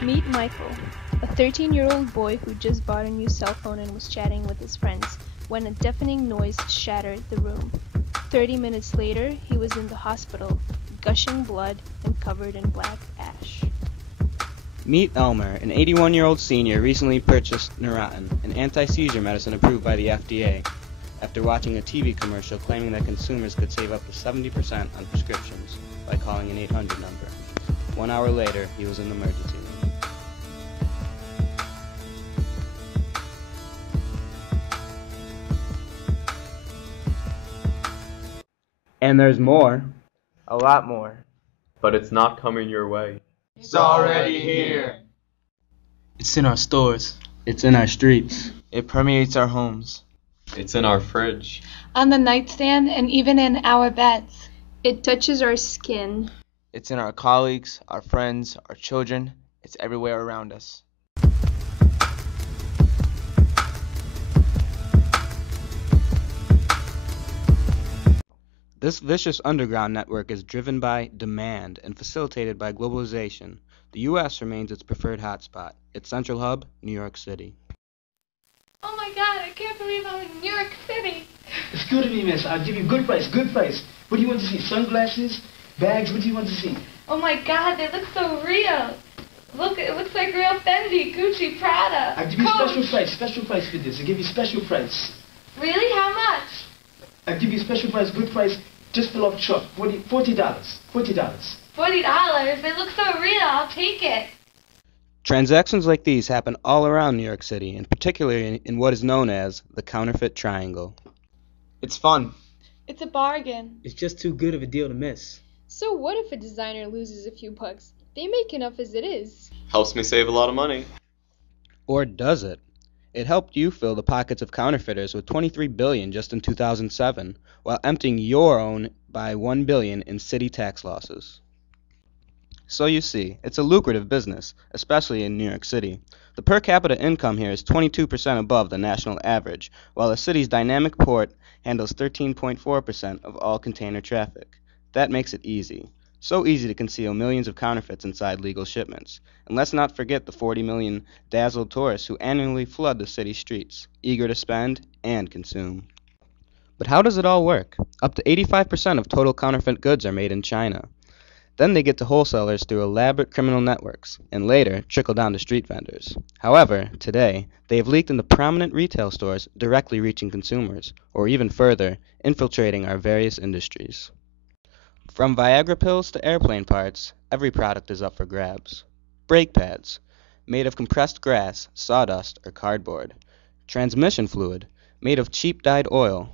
Meet Michael, a 13-year-old boy who just bought a new cell phone and was chatting with his friends when a deafening noise shattered the room. 30 minutes later, he was in the hospital, gushing blood and covered in black ash. Meet Elmer, an 81-year-old senior recently purchased Neurontin, an anti-seizure medicine approved by the FDA, after watching a TV commercial claiming that consumers could save up to 70% on prescriptions by calling an 800 number. 1 hour later, he was in the emergency room. And there's more. A lot more. But it's not coming your way. It's already here. It's in our stores. It's in our streets. It permeates our homes. It's in our fridge. On the nightstand and even in our beds. It touches our skin. It's in our colleagues, our friends, our children. It's everywhere around us. This vicious underground network is driven by demand and facilitated by globalization. The U.S. remains its preferred hotspot. Its central hub, New York City. Oh my God, I can't believe I'm in New York City. It's good of me, miss. I'll give you good price, good price. What do you want to see? Sunglasses? Bags? What do you want to see? Oh my God, they look so real. Look, it looks like real Fendi, Gucci, Prada. I'll give you Coach. special price for this. I'll give you special price. Really? How much? I'll give you special price, good price, just fill off truck. $40. $40. $40? They look so real, I'll take it. Transactions like these happen all around New York City, and particularly in what is known as the counterfeit triangle. It's fun. It's a bargain. It's just too good of a deal to miss. So what if a designer loses a few bucks? They make enough as it is. Helps me save a lot of money. Or does it? It helped you fill the pockets of counterfeiters with $23 billion just in 2007, while emptying your own by $1 billion in city tax losses. So you see, it's a lucrative business, especially in New York City. The per capita income here is 22% above the national average, while the city's dynamic port handles 13.4% of all container traffic. That makes it easy. So easy to conceal millions of counterfeits inside legal shipments. And let's not forget the 40 million dazzled tourists who annually flood the city streets, eager to spend and consume. But how does it all work? Up to 85% of total counterfeit goods are made in China. Then they get to wholesalers through elaborate criminal networks, and later trickle down to street vendors. However, today, they have leaked into prominent retail stores, directly reaching consumers, or even further, infiltrating our various industries. From Viagra pills to airplane parts, every product is up for grabs. Brake pads, made of compressed grass, sawdust, or cardboard. Transmission fluid, made of cheap dyed oil.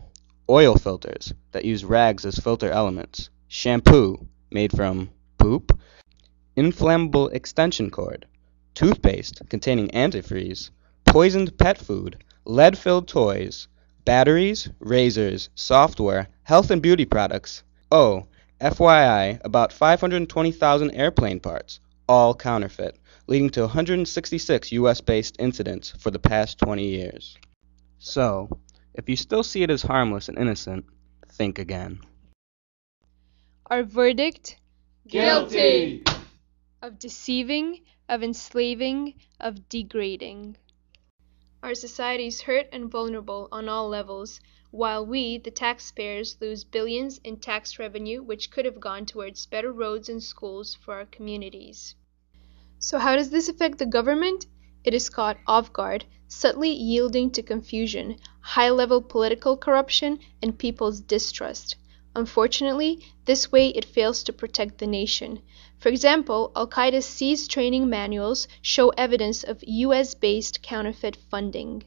Oil filters, that use rags as filter elements. Shampoo, made from poop. Inflammable extension cord. Toothpaste, containing antifreeze. Poisoned pet food. Lead-filled toys. Batteries, razors, software, health and beauty products. Oh, FYI, about 520,000 airplane parts, all counterfeit, leading to 166 U.S.-based incidents for the past 20 years. So, if you still see it as harmless and innocent, think again. Our verdict? Guilty! Of deceiving, of enslaving, of degrading. Our society is hurt and vulnerable on all levels, while we, the taxpayers, lose billions in tax revenue which could have gone towards better roads and schools for our communities. So how does this affect the government? It is caught off guard, subtly yielding to confusion, high-level political corruption, and people's distrust. Unfortunately, this way it fails to protect the nation. For example, Al-Qaeda's seized training manuals show evidence of US-based counterfeit funding.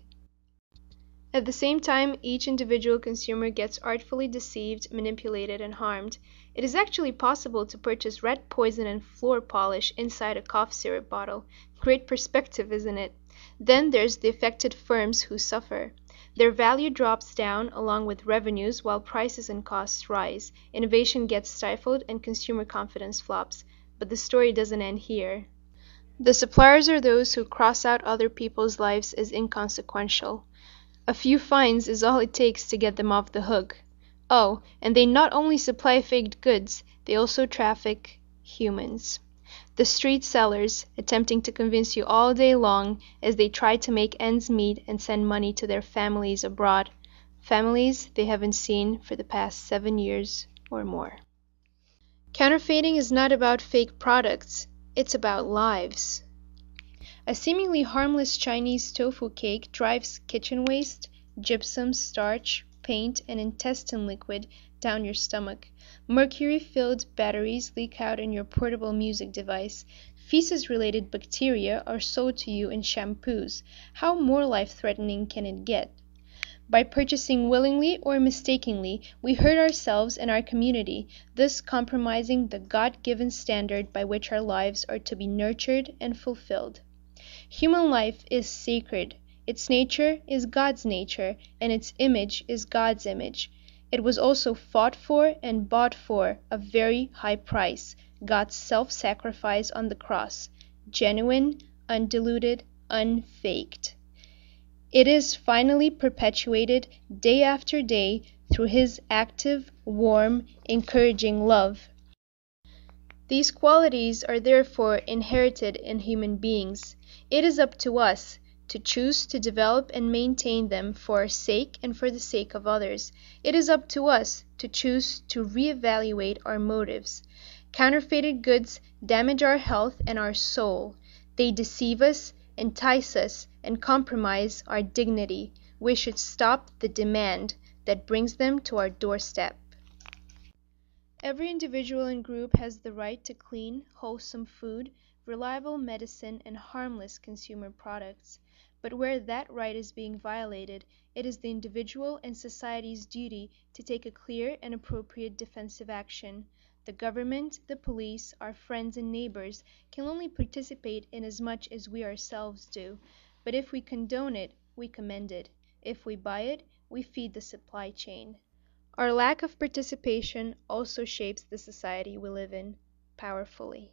At the same time, each individual consumer gets artfully deceived, manipulated, and harmed. It is actually possible to purchase rat poison and floor polish inside a cough syrup bottle. Great perspective, isn't it? Then there's the affected firms who suffer. Their value drops down along with revenues while prices and costs rise. Innovation gets stifled and consumer confidence flops. But the story doesn't end here. The suppliers are those who cross out other people's lives as inconsequential. A few fines is all it takes to get them off the hook. Oh, and they not only supply faked goods, they also traffic humans. The street sellers, attempting to convince you all day long as they try to make ends meet and send money to their families abroad, families they haven't seen for the past 7 years or more. Counterfeiting is not about fake products, it's about lives. A seemingly harmless Chinese tofu cake drives kitchen waste, gypsum, starch, paint, and intestine liquid down your stomach. Mercury-filled batteries leak out in your portable music device. Feces-related bacteria are sold to you in shampoos. How more life-threatening can it get? By purchasing willingly or mistakenly, we hurt ourselves and our community, thus compromising the God-given standard by which our lives are to be nurtured and fulfilled. Human life is sacred. Its nature is God's nature, and its image is God's image. It was also fought for and bought for a very high price, God's self-sacrifice on the cross, genuine, undiluted, unfaked. It is finally perpetuated day after day through His active, warm, encouraging love. These qualities are therefore inherited in human beings. It is up to us to choose to develop and maintain them for our sake and for the sake of others. It is up to us to choose to reevaluate our motives. Counterfeited goods damage our health and our soul. They deceive us, entice us, and compromise our dignity. We should stop the demand that brings them to our doorstep. Every individual and group has the right to clean, wholesome food, reliable medicine, and harmless consumer products. But where that right is being violated, it is the individual and society's duty to take a clear and appropriate defensive action. The government, the police, our friends and neighbors can only participate in as much as we ourselves do. But if we condone it, we commend it. If we buy it, we feed the supply chain. Our lack of participation also shapes the society we live in powerfully.